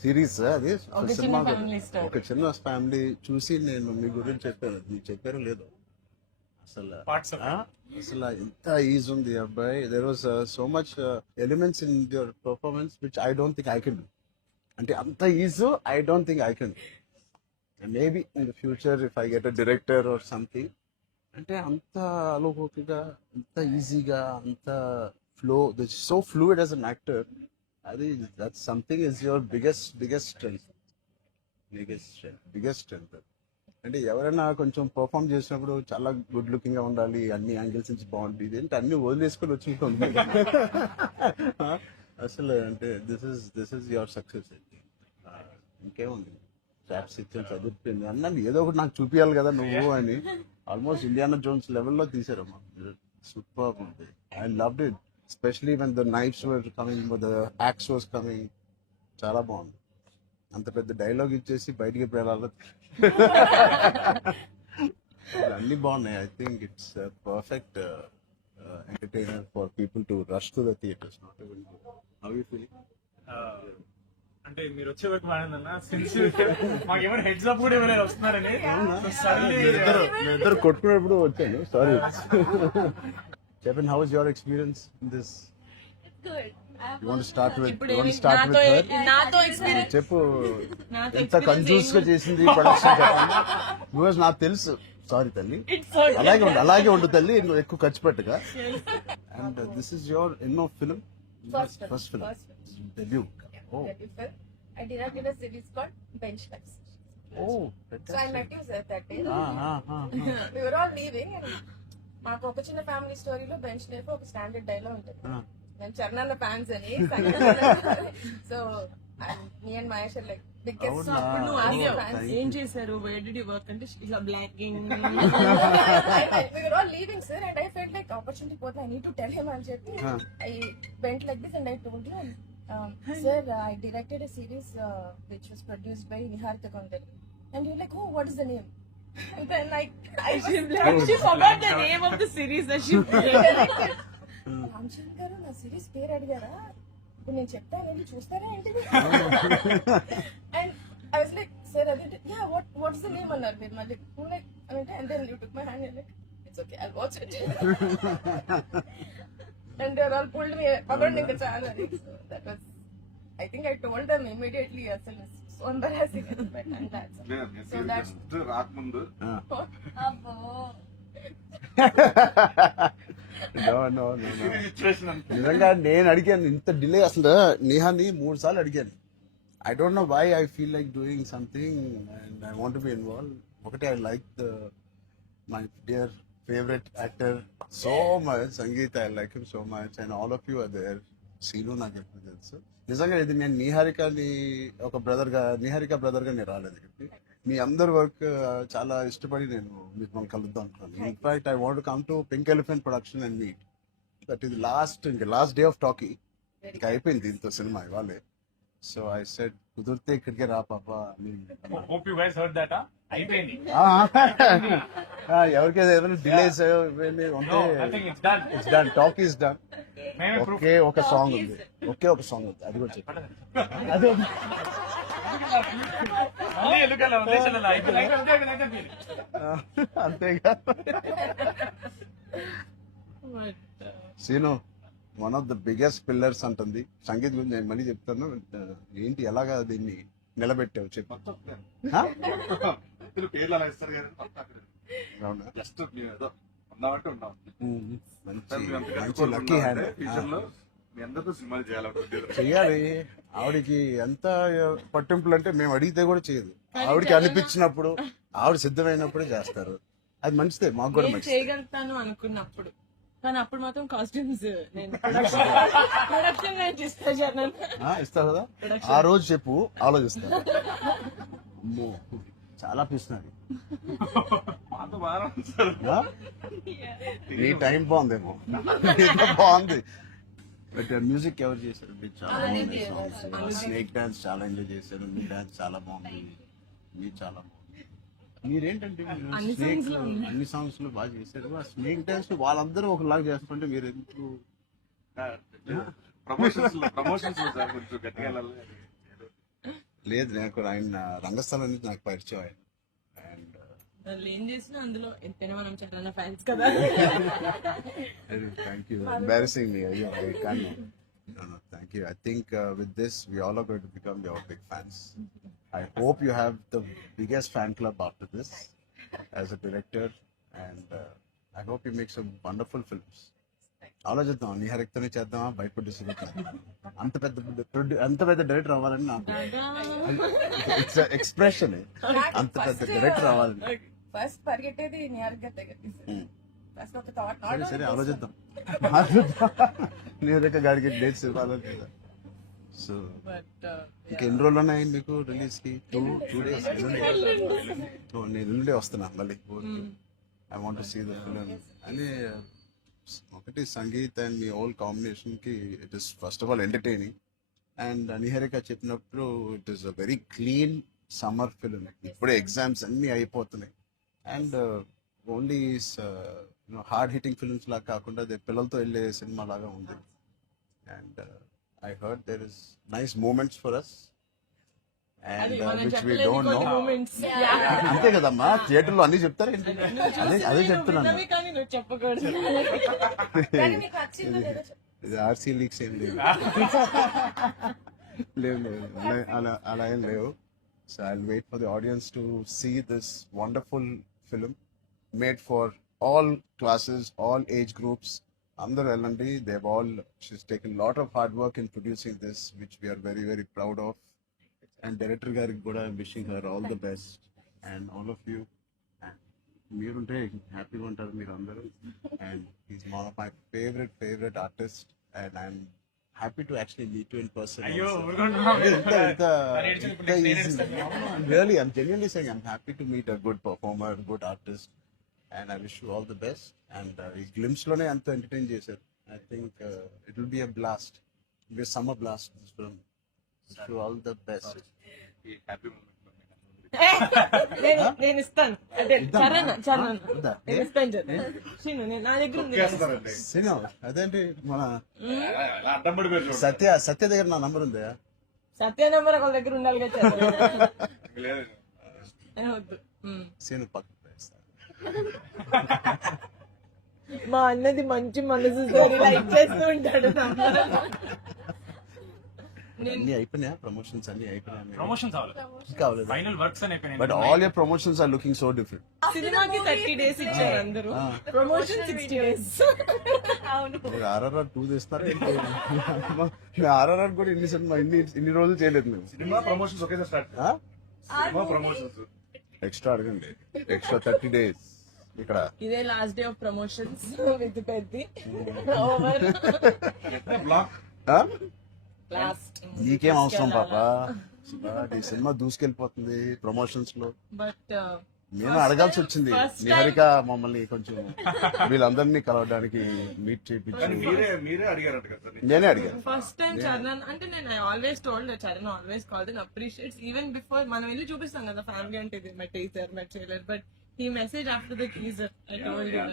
Series అది ఒక చిన్న సినిమా family story. ఒక చిన్న ఫ్యామిలీ చూసి నేను మీ గురించి చెప్పాను, మీకు చెప్పారో లేదో అసలు అసలు ఎంత ఈజ్ ఉంది అబ్బాయి. There was so much elements in your performance which I don't think I can do. అంటే అంత ease I don't think I can. Maybe in the future if I get a director or something, అంటే అంత అలోకిగా, అంత ఈజీగా, అంత flow, so fluid as an actor. అది that something is your biggest strength. అంటే ఎవరైనా కొంచెం పర్ఫామ్ చేసినప్పుడు చాలా గుడ్ లుకింగ్ గా ఉండాలి, అన్ని యాంగిల్స్ నుంచి బాగుంటుంది, ఏంటి అన్ని వదిలేసుకొని వచ్చింటుంది. అసలు అంటే దిస్ ఇస్ యువర్ సక్సెస్. ఇంకేముంది, చాప్స్ ఇచ్చాను, చదువుతుంది అన్నాను, ఏదో ఒకటి నాకు చూపించాలి కదా నువ్వు అని. ఆల్మోస్ట్ ఇండియానా జోన్స్ లెవెల్లో తీసారమ్మా. సూపర్ ఉంది. I loved it, especially when the knifes were coming, the axe was coming. చాలా బాగుంది. అంత పెద్ద డైలాగ్ ఇచ్చేసి బయటికి వెళ్ళాలి. అన్ని బాగున్నాయి. I think it's perfect entertainer for people to rush to the theatres. How you feeling? అంటే మీరు వచ్చే వరకు బాగుందన్న, మాకేమైనా హెడ్స్ అప్ కూడా ఎవరైనా వస్తున్నారని ఇద్దరు కొట్టుకున్నప్పుడు వచ్చాను. సారీ. చెప్పండి, how is your experience in this? You want to start with her? నాతో ఎక్స్పీరియన్స్ చెప్పు, ఎంత కన్ఫ్యూజ్ గా చేసింది ప్రొడక్షన్ చెప్పండి. బికాజ్ నాకు తెలుసు. సారీ తల్లి, అలాగే ఉండు తల్లి, నువ్వు ఎక్కువ ఖర్చు పెట్టగా. అండ్ దిస్ ఇస్ యువర్ ఎన్నో film? First film, debut. Oh, I directed a series called Bench Lives. oh, So I met you that day. fantastic. We were all leaving and మాకు ఒక చిన్న ఫ్యామిలీ స్టోరీలో బెంచ్ లైఫ్ ఒక standard dialogue ఉంటుంది. నేను Charan fans అని. So me and Mahesh like biggest. అప్పుడు నువ్వు అడిగావు ఏం చేశారు, వేర్ డిడ్ యు వర్క్ అంటే ఇలా blocking. We were all leaving, sir, and I felt like opportunity పోతే I need to tell him అని చెప్పి I went like this and I told him, sir, I directed a series which was produced by Niharika Kondali. And you're like, oh, what is the name? And then she forgot the name of the series that she Ramachandra గారు నా series పేరు అడిగారా, ఇప్పుడు నేను చెప్తాను వెళ్ళి చూస్తారా ఏంటిది? And I was like, sir అది యా వాట్స్ ద నేమ్ అన్నారు మీరు మళ్ళీ. లైక్ అంటే and then you took my hand like it's okay I watch it. And they are all pulled me పదండి ఇంకా చాలా. That was I think I told them immediately అసలు so embarrassing. And that's so that's రాకముందు అబ్బో నిజంగా నేను అడిగాను ఇంత డిలే. అసలు నేహాని 3 సార్లు అడిగాను. I don't know why I feel like doing something and I want be involve. ఒకటి, I like my dear favourite actor so much, Sangeetha. I like him so much and all of you are there. Seenu నాకు ఎప్పుడు తెలుసు. నిజంగా ఇది నేను Niharika brother గా నేను రాలేదు ఇక్కడికి. మీ అందరి వర్క్ చాలా ఇష్టపడి నేను మిమ్మల్ని కలుద్దాం అనుకున్నాను. In fact I want come to pink elephant production and meet. That is last day of talkie. ఇంకా అయిపోయింది దీంతో సినిమా ఇవాళే. సో ఐ సెడ్ కుదిరితే ఇక్కడికే రా పాప అని. Hope you guys heard that. అయిపోయింది. ఎవరికైనా ఏదైనా డిలేస్ ఉంటే it's done. Talk is done. ఒకే ఒక సాంగ్ ఉంది, అది కూడా చెప్పండి. అదే అంతేగా. Seenu one of the biggest pillars అంటుంది. సంగీత్ గురించి నేను మళ్ళీ చెప్తాను. ఏంటి ఎలాగా దీన్ని నిలబెట్టావు చెప్పు. మంచి లక్కీ హ్యాండ్. చెయ్యాలి. ఆవిడికి ఎంత పట్టింపులు అంటే మేము అడిగితే కూడా చేయదు. ఆవిడకి అనిపించినప్పుడు, ఆవిడ సిద్ధమైనప్పుడే చేస్తారు. అది మంచిదే, మాకు కూడా మంచిది. చేయగలుగుతాను అనుకున్నప్పుడు, కానీ అప్పుడు మాత్రం కాస్ట్యూమ్స్ నేను ప్రొడక్షన్ ఇస్తావు కదా. ఆ రోజు చెప్పు, ఆలోచిస్తాను. అమ్మో చాలా పిస్తున్నది. నీ టైం బాగుందేమో, బాగుంది. బట్ మ్యూజిక్ ఎవరు చేశారు? స్నేక్ డాన్స్ చాలా ఎంజాయ్ చేశారు. మీ డాన్స్ చాలా బాగుంది. మీరు చాలా బాగుంది. మీరేంటంటే స్నేక్ అన్ని సాంగ్స్ లో బాగా చేశారు. ఆ స్నేక్ డాన్స్ వాళ్ళందరూ ఒకలాగా చేస్తుంటే మీరు ఎందుకు? ప్రమోషన్స్ కొంచెం గట్టిగా లేదు నాకు ఆయన రంగస్థలం నుంచి నాకు పరిచయం ఆయన అండ్ వాళ్ళు ఏం చేసినా అందులో ఎంతైనా మనం చాలా ఫ్యాన్స్ కదా. థ్యాంక్ యూ ఎంబారసింగ్ మీ అయ్యో I can no thank you I think with this we all are going to become your big fans. I hope you have the biggest fan club after this as a director and I hope you make some wonderful films. ఆలోచిద్దాం నిహారికతోనే చేద్దామా బయట producer అంత పెద్ద director అవ్వాలని నాకు it's expression అంత పెద్ద director అవ్వాలని ఫస్ట్ పరిగెట్టేది నిహారిక దగ్గరికి ఫస్ట్ ఒక థాట్ సరే సరే ఆలోచిద్దాం నిహారిక గారికి డేట్స్ ఇవ్వాలి సో బట్ ఇంకెన్ని రోజులు ఉన్నాయి మీకు రిలీజ్ కి 2 days నేను ఎల్లుండే వస్తున్నా మళ్ళీ I want to see the film అని ఒకటి Sangeeth and me whole combination కి it is first of all entertaining and Niharika చెప్పినప్పుడు it is a very clean summer film. ఇప్పుడే ఎగ్జామ్స్ అన్ని అయిపోతున్నాయి and only hard hitting films లాగా కాకుండా అది పిల్లలతో వెళ్ళే సినిమా లాగా ఉంది and I heard there is nice moments for us అది అండ్ మనం విచ్ వి చెప్పలేని డోంట్ కొన్ని నో. మూమెంట్స్. అంతే కదమ్మా థియేటర్ లో అన్ని చెప్తారు ఏంటి? అదే చెప్తున్నాను. కానీ నువ్వు చెప్పకూడదు. కానీ మీకు నచ్చిందో లేదో చెప్పు. ఇది ఆర్సీ లీక్స్ ఏం లేవు లేవు అలా ఏం లేవు. So I wait for the audience to see this wonderful film made for all classes all age groups. అందరూ వెళ్ళండి. They all she's taken lot of hard work in producing this which we're very very proud of. And director గారికి కూడా wishing her all the best and all of you. మీరుంటే హ్యాపీగా ఉంటారు మీరు అందరూ. And is one of my favourite artist and I'm happy to actually meet you in person. అయ్యో Really, I'm genuinely saying I'm happy to meet a good performer, good artist, and I wish you all the best. And ఈ glimpse లోనే అంత entertain చేశారు. I think it will be a blast. It will be a summer blast this film. Wish you all the best. నేను ఇస్తాను. అంటే చరణ్ వద్దా? నేను ఇస్తాను చరణ్. శ్రీను, నా దగ్గర ఉంది. సినిమా అదేంటి మన అడ్డం పడిపోయారు సత్య దగ్గర నా నంబర్ ఉందా? సత్య నెంబర్ ఒకళ్ళ దగ్గర ఉండాలి కదా చరణ్. వద్దు. సీను పక్కన వేస్తా. మా అన్నది మంచి మనసు లైక్ చేస్తూ ఉంటాడు. అన్ని అయిపోయినాయా? ప్రమోషన్స్ అన్ని అయిపోయినాయా? ప్రమోషన్స్ అవ్వాలి, ఇంకా అవ్వలేదా? ఫైనల్ వర్క్స్ అని అయిపోయినాయి. But all your promotions are looking so different. సినిమాకి 30 days ఇచ్చారు అందరూ. Promotion 60 days. అవును. మీరు RRR 2 తీస్తారా? మేము RRR కూడా ఇన్ని రోజులు చేయలేదు మేము. సినిమా ప్రమోషన్స్ ఒకేసారి స్టార్ట్. ఆ? సినిమా ప్రమోషన్స్ ఎక్స్ట్రా అడగండి. ఎక్స్ట్రా 30 days ఇక్కడ. ఇదే last day of promotions with Peddi. Over. Block ఆ? లాస్ట్. నీకేం అవసరం పాపా? ఈ సినిమా దూసుకెళ్ళిపోతుంది ప్రమోషన్స్ లో. బట్ నేను అడగాల్సి వచ్చింది. నిహారిక మమ్మల్ని కొంచెం వీళ్ళందరినీ కలవడానికి మీట్ చేయించి మీరే అడిగారంట కదా. నేనే అడిగాను. ఫస్ట్ టైం చరణ్ అంటే నేను I always told Charan always called and appreciates even before మనం వెళ్ళి చూపిస్తాం కదా ఫ్యామిలీ అంటే ఇది my teaser my trailer but he message after the teaser I told you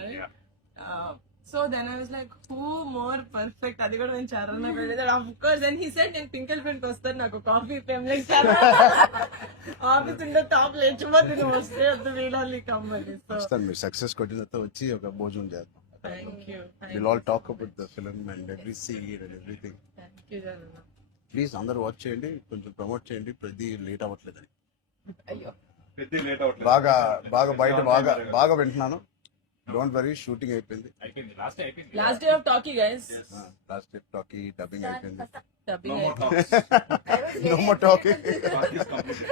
so then I was like who more perfect. అది కూడా నేను Charan of course and he said నేను పింకల్ ప్రింట్ వస్తాను నాకు కాఫీ టైం లైక్ ఆఫీస్ ఉండే టాప్ లేచిపోతే నువ్వు వస్తే వద్దు వీళ్ళని కమ్మని. సో వస్తాను. మీరు సక్సెస్ కొట్టిన తర్వాత వచ్చి ఒక భోజనం చేద్దాం. Thank you We'll all talk about the film and every scene and everything. Charan. Please అందరూ వాచ్ చేయండి, కొంచెం ప్రమోట్ చేయండి. ప్రతి లేట్ అవ్వట్లేదని అయ్యో. పెద్ద లేట్ అవుతుంది. బాగా బయట బాగా వింటున్నాను. డోంట్ వరీ, షూటింగ్ అయిపోయింది. అయిపోయింది, లాస్ట్ అయిపోయింది. Last day of talkie guys. Last day talkie dubbing అయిపోయింది. Dubbing No more talks. No more talking. Talk is complete.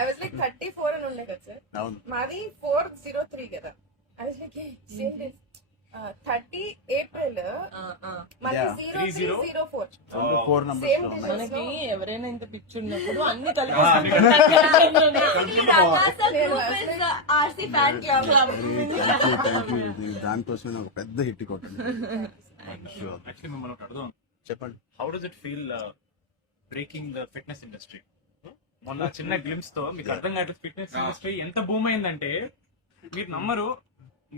I was like 34 అని ఉండే కదా సార్. అవును. మాది 403 కదా. I was like same days 30 April మళ్ళీ Yeah. 0304 రెండు 4 numbers Same లో day. ఉన్నాయి. మనకి ఎవరైనా ఇంత పిచ్చి ఉన్నప్పుడు అన్ని అన్ని RC fan club. Thank you. దానికోసమే నాకు పెద్ద హిట్ కొట్టండి. యాక్చువల్లీ మిమ్మల్ని ఒకటి అడుగుదాం. చెప్పండి. How does it feel breaking the fitness industry? మొన్న చిన్న గ్లిమ్స్ తో మీకు అర్థం కావట్లేదు ఫిట్నెస్ ఇండస్ట్రీ ఎంత బూమ్ అయిందంటే మీరు నమ్మరు.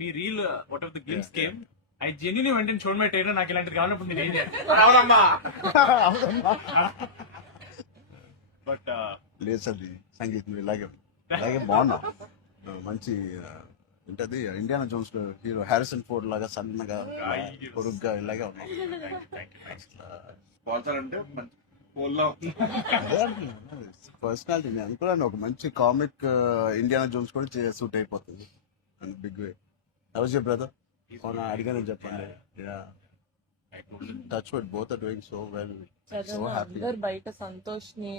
మీ reel what of the glimpse came I genuinely went చూడమే ట్రైలర్ నాకు ఇలాంటిది కావాలన్నప్పుడు మీరు ఏం చేయాలి? అవునమ్మా. బట్ లేదు సార్ సంగీత్ నువ్వు ఇలాగే బాగున్నావు. మంచి ఏంటది ఇండియానా జోన్స్ లో హీరో హ్యారిసన్ ఫోర్డ్ లాగా సన్నగా పొడుగ్గా ఇలాగే ఉన్నావు. స్పాన్సర్ అంటే మంచి పోల్లా పర్సనాలిటీ నేను అనుకున్నాను ఒక మంచి కామిక్ ఇండియానా జోన్స్ కూడా సూట్ అయిపోతుంది big way. How's your brother? అడిగాను చెప్పండి. Touch wood both are doing so well. So happy. అందరు బయట సంతోష్ ని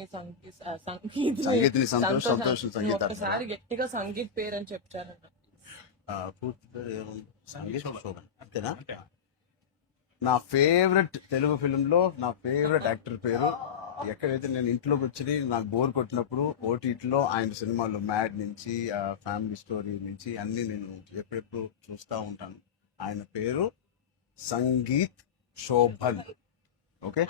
సంగీత్ని సంతోష్, సంతోష్ని సంగీత ఒకసారి గట్టిగా సంగీత్ పేరు అని చెప్తారంట. పూర్తి పేరు ఏముంది? సంగీత్ శోభన్ అంతేనా? నా ఫేవరెట్ తెలుగు ఫిల్మ్ లో నా ఫేవరెట్ యాక్టర్ పేరు. ఎక్కడైతే నేను ఇంట్లోకి వచ్చి నాకు బోర్ కొట్టినప్పుడు ఓటీటీలో ఆయన సినిమాలు మ్యాడ్ నుంచి ఫ్యామిలీ స్టోరీ నుంచి అన్ని నేను ఎప్పుడెప్పుడు చూస్తూ ఉంటాను. ఆయన పేరు Sangeet Shobhan. Okay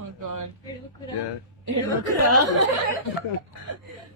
Oh God. Yeah. ఎడవకురా.